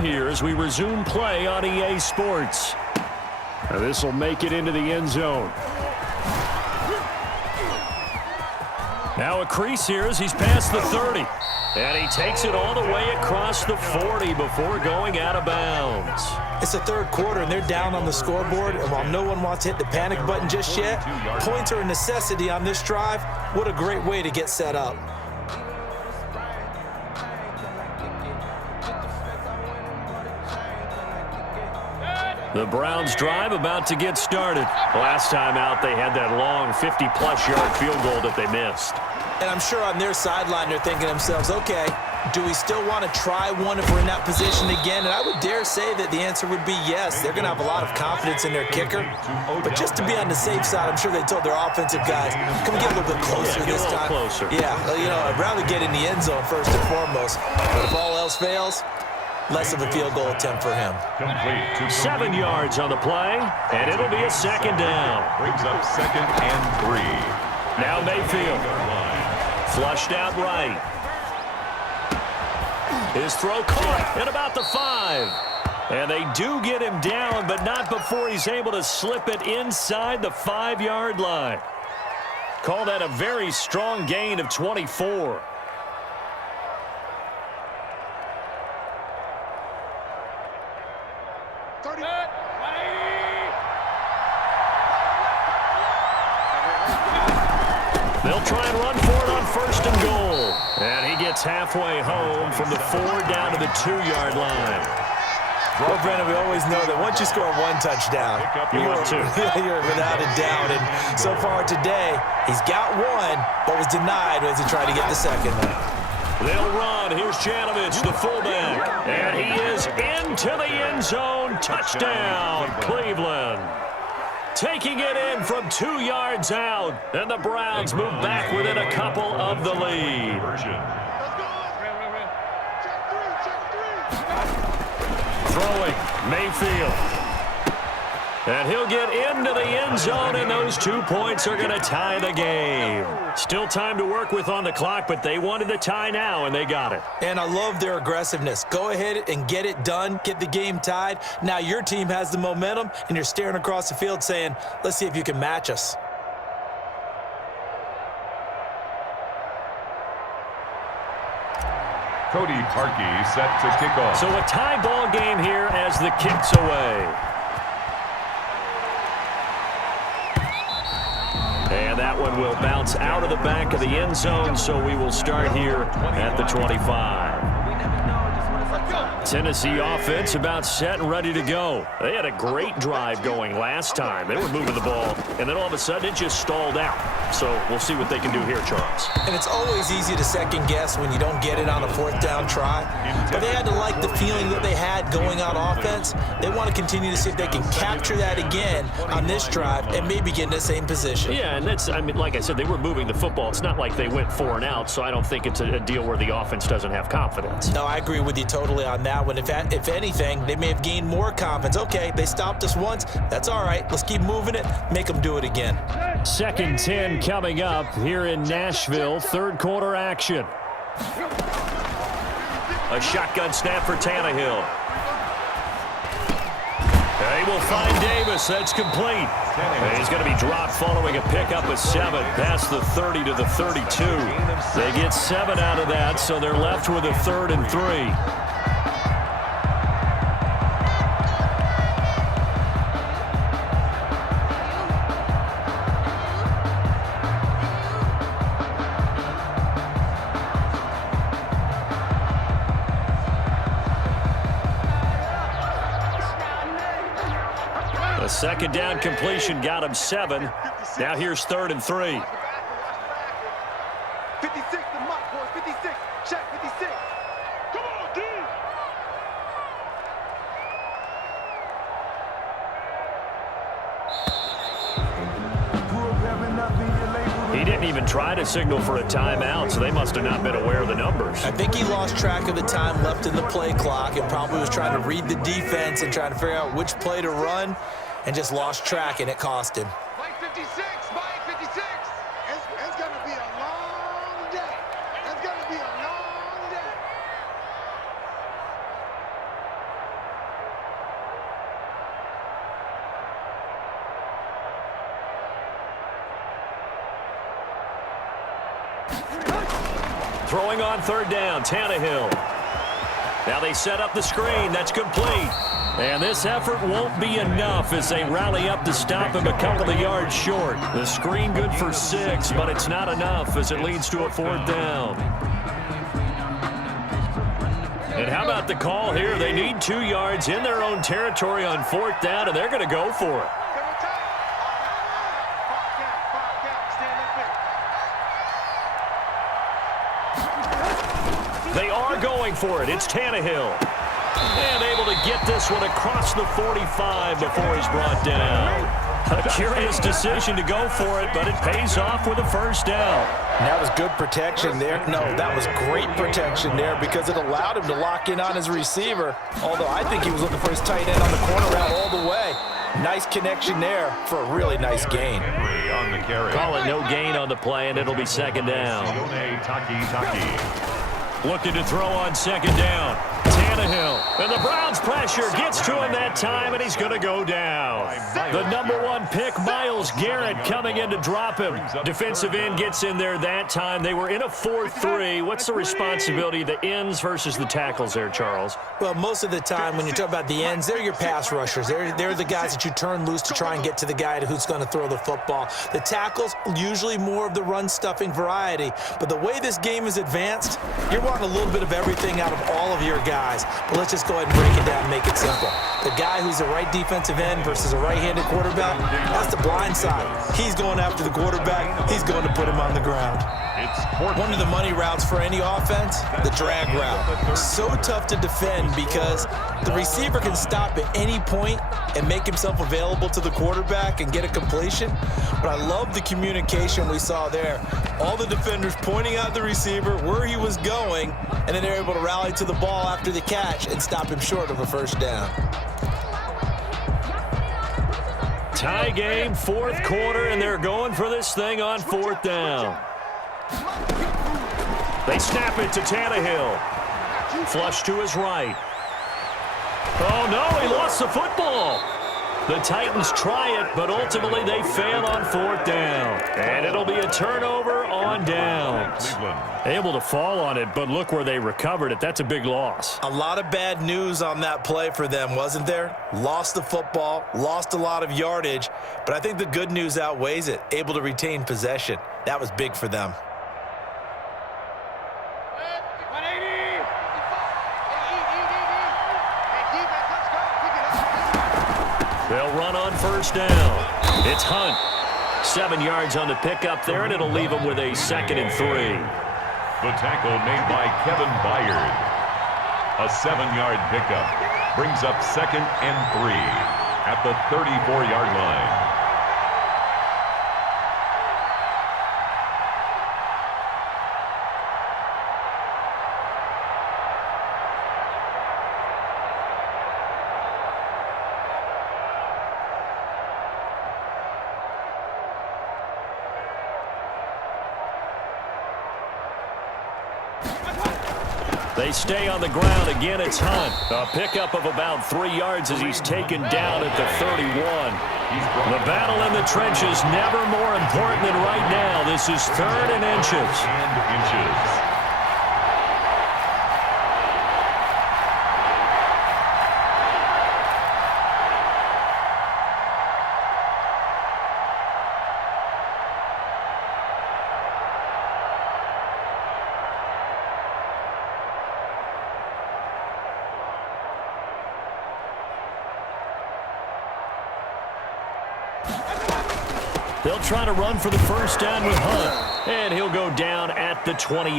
Here as we resume play on EA Sports. This will make it into the end zone. Now a crease here as he's past the 30. And he takes it all the way across the 40 before going out of bounds. It's the third quarter, and they're down on the scoreboard. And while no one wants to hit the panic button just yet, points are a necessity on this drive. What a great way to get set up. The Browns drive about to get started. Last time out, they had that long 50-plus yard field goal that they missed. And I'm sure on their sideline, they're thinking to themselves, okay, do we still want to try one if we're in that position again? And I would dare say that the answer would be yes. They're going to have a lot of confidence in their kicker. But just to be on the safe side, I'm sure they told their offensive guys, come get a little bit closer this time. Closer. Yeah, you know, I'd rather get in the end zone first and foremost. But if all else fails, less of a field goal attempt for him. 7 yards on the play, and it'll be a second down. Brings up 2nd and 3. Now Mayfield. Flushed out right. His throw caught at about the 5. And they do get him down, but not before he's able to slip it inside the 5-yard line. Call that a very strong gain of 24. They'll try and run for it on 1st and goal. And he gets halfway home from the 4 down to the 2-yard line. Well, Brennan, we always know that once you score one touchdown, you want 2. You're without a doubt. And so far today, he's got one, but was denied as he tried to get the second. They'll run. Here's Janovich, the fullback. And he is into the end zone. Touchdown, Cleveland. Taking it in from 2 yards out. And the Browns move back within a couple of the lead. Throwing, Mayfield. And he'll get into the end zone, and those 2 points are going to tie the game. Still time to work with on the clock, but they wanted the tie now, and they got it. And I love their aggressiveness. Go ahead and get it done. Get the game tied. Now your team has the momentum, and you're staring across the field saying, let's see if you can match us. Cody Parkey set to kick off. So a tie ball game here as the kick's away. And that one will bounce out of the back of the end zone, so we will start here at the 25. Tennessee offense about set and ready to go. They had a great drive going last time. They were moving the ball, and then all of a sudden it just stalled out. So we'll see what they can do here, Charles. And it's always easy to second guess when you don't get it on a 4th down try. But they had to like the feeling that they had going on offense. They want to continue to see if they can capture that again on this drive and maybe get in the same position. Yeah, and that's, I mean, like I said, they were moving the football. It's not like they went 4 and out, so I don't think it's a deal where the offense doesn't have confidence. No, I agree with you totally on that one. If anything, they may have gained more confidence. Okay, they stopped us once. That's all right. Let's keep moving it. Make them do it again. 2nd 10 coming up here in Nashville. 3rd quarter action. A shotgun snap for Tannehill. They will find Davis. That's complete. And he's going to be dropped following a pickup of 7 past the 30 to the 32. They get 7 out of that, so they're left with a 3rd and 3. A 2nd down completion got him 7. Now here's 3rd and 3. 56, the mark, boys. 56. Check 56. Come on, dude. He didn't even try to signal for a timeout, so they must have not been aware of the numbers. I think he lost track of the time left in the play clock and probably was trying to read the defense and trying to figure out which play to run and just lost track, and it cost him. Mike 56, Mike 56. It's going to be a long day. It's going to be a long day. Throwing on third down, Tannehill. Now they set up the screen. That's complete. And this effort won't be enough as they rally up to stop him a couple of yards short. The screen good for 6, but it's not enough as it leads to a 4th down. And how about the call here? They need 2 yards in their own territory on 4th down, and they're going to go for it. They are going for it. It's Tannehill. And able to get this one across the 45 before he's brought down. A curious decision to go for it, but it pays off with a 1st down. That was good protection there. No, that was great protection there because it allowed him to lock in on his receiver. Although I think he was looking for his tight end on the corner route all the way. Nice connection there for a really nice gain. Call it no gain on the play, and it'll be 2nd down. Looking to throw on 2nd down. Tannehill. And the Browns pressure gets to him that time, and he's going to go down. The #1 pick, Myles Garrett, coming in to drop him. Defensive end gets in there that time. They were in a 4-3. What's the responsibility of the ends versus the tackles there, Charles? Well, most of the time when you talk about the ends, they're your pass rushers. They're the guys that you turn loose to try and get to the guy who's going to throw the football. The tackles, usually more of the run-stuffing variety. But the way this game is advanced, you're wanting a little bit of everything out of all of your guys. But let's just go ahead and break it down and make it simple. The guy who's a right defensive end versus a right-handed quarterback, that's the blind side. He's going after the quarterback. He's going to put him on the ground. One of the money routes for any offense, the drag route. So tough to defend because the receiver can stop at any point and make himself available to the quarterback and get a completion. But I love the communication we saw there. All the defenders pointing out the receiver, where he was going, and then they're able to rally to the ball after the catch and stop him short of a 1st down. Tie game, 4th quarter, and they're going for this thing on 4th down. They snap it to Tannehill. Flush to his right. Oh, no, he lost the football. The Titans try it, but ultimately they fail on 4th down. And it'll be a turnover on downs. Able to fall on it, but look where they recovered it. That's a big loss. A lot of bad news on that play for them, wasn't there? Lost the football, lost a lot of yardage, but I think the good news outweighs it. Able to retain possession. That was big for them. They'll run on 1st down. It's Hunt. 7 yards on the pickup there, and it'll leave him with a 2nd and 3. The tackle made by Kevin Byard. A 7-yard pickup brings up 2nd and 3 at the 34-yard line. They stay on the ground. Again, it's Hunt. A pickup of about 3 yards as he's taken down at the 31. The battle in the trenches never more important than right now. This is 3rd and inches. They'll try to run for the 1st down with Hunt. And he'll go down at the 28.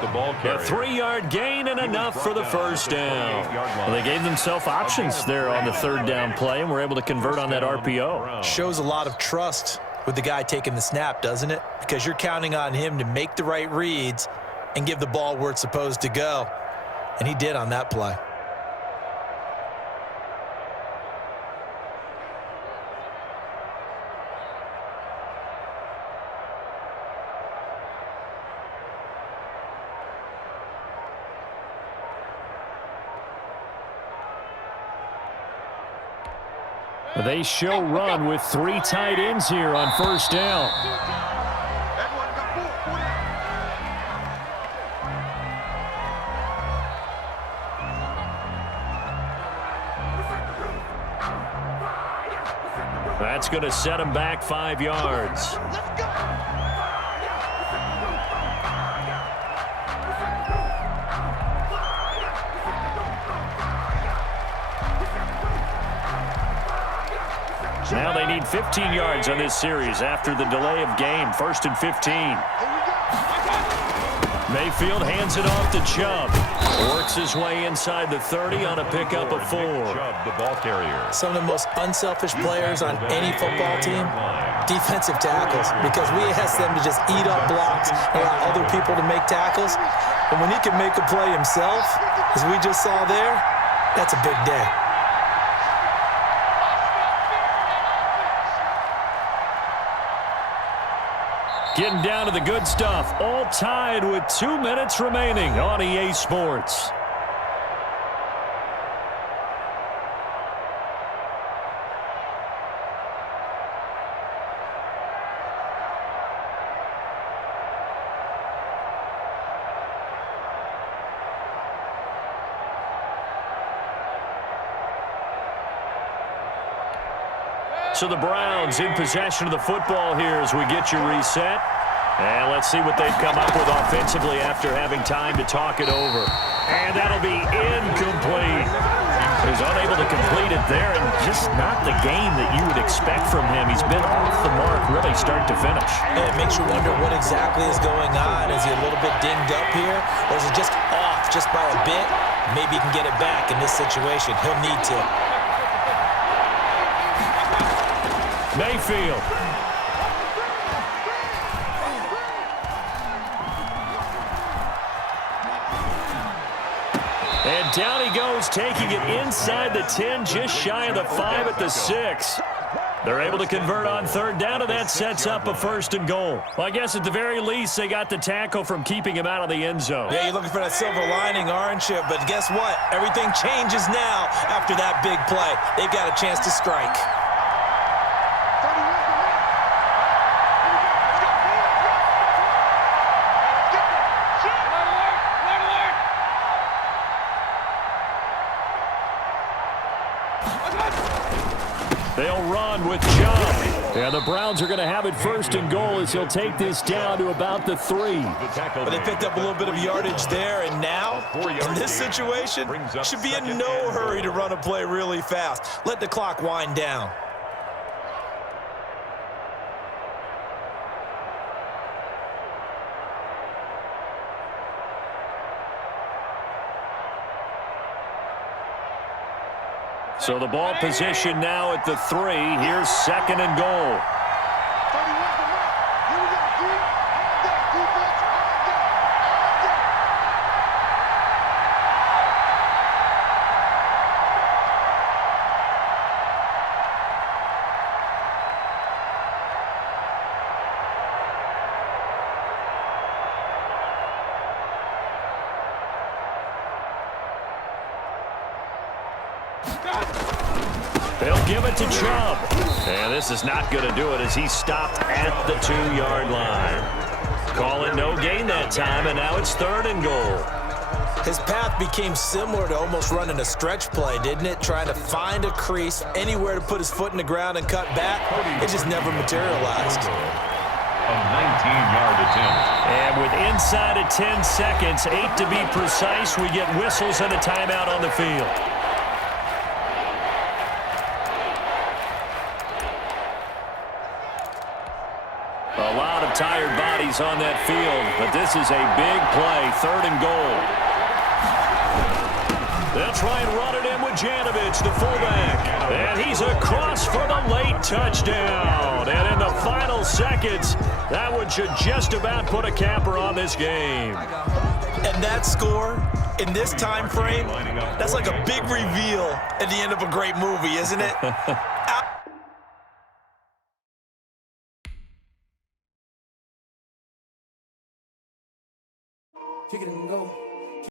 The ball carrier. A 3-yard gain and enough for the 1st down. Well, they gave themselves options there on the 3rd down play and were able to convert on that RPO. Shows a lot of trust with the guy taking the snap, doesn't it? Because you're counting on him to make the right reads and give the ball where it's supposed to go. And he did on that play. They show run with 3 tight ends here on 1st down. That's going to set him back 5 yards. Let's go. Now they need 15 yards on this series after the delay of game. 1st and 15. Mayfield hands it off to Chubb. Works his way inside the 30 on a pickup of 4. Chubb, the ball carrier. Some of the most unselfish players on any football team, defensive tackles, because we ask them to just eat up blocks and allow other people to make tackles. And when he can make a play himself, as we just saw there, that's a big day. Getting down to the good stuff. All tied with 2 minutes remaining on EA Sports. So the Browns in possession of the football here as we get you reset. And let's see what they've come up with offensively after having time to talk it over. And that'll be incomplete. He's unable to complete it there, and just not the game that you would expect from him. He's been off the mark really start to finish. And it makes you wonder what exactly is going on. Is he a little bit dinged up here, or is it just off just by a bit? Maybe he can get it back in this situation. He'll need to. Mayfield. And down he goes, taking it inside the 10, just shy of the 5 at the 6. They're able to convert on 3rd down, and that sets up a 1st and goal. Well, I guess at the very least, they got the tackle from keeping him out of the end zone. Yeah, you're looking for that silver lining, aren't you? But guess what? Everything changes now after that big play. They've got a chance to strike. They'll run with Chubb. Yeah, the Browns are going to have it 1st and goal as he'll take this down to about the 3. But they picked up a little bit of yardage there, and now, in this situation, should be in no hurry to run a play really fast. Let the clock wind down. So the ball position now at the 3. Here's 2nd and goal. They'll give it to Chubb. And this is not going to do it as he stopped at the 2-yard line. Call it no gain that time, and now it's 3rd and goal. His path became similar to almost running a stretch play, didn't it? Trying to find a crease, anywhere to put his foot in the ground and cut back. It just never materialized. A 19-yard attempt. And with inside of 10 seconds, 8 to be precise, we get whistles and a timeout on the field. A lot of tired bodies on that field, but this is a big play, 3rd and goal. They'll try and run it in with Janovich, the fullback. And he's across for the late touchdown. And in the final seconds, that one should just about put a capper on this game. And that score, in this time frame, that's like a big reveal at the end of a great movie, isn't it?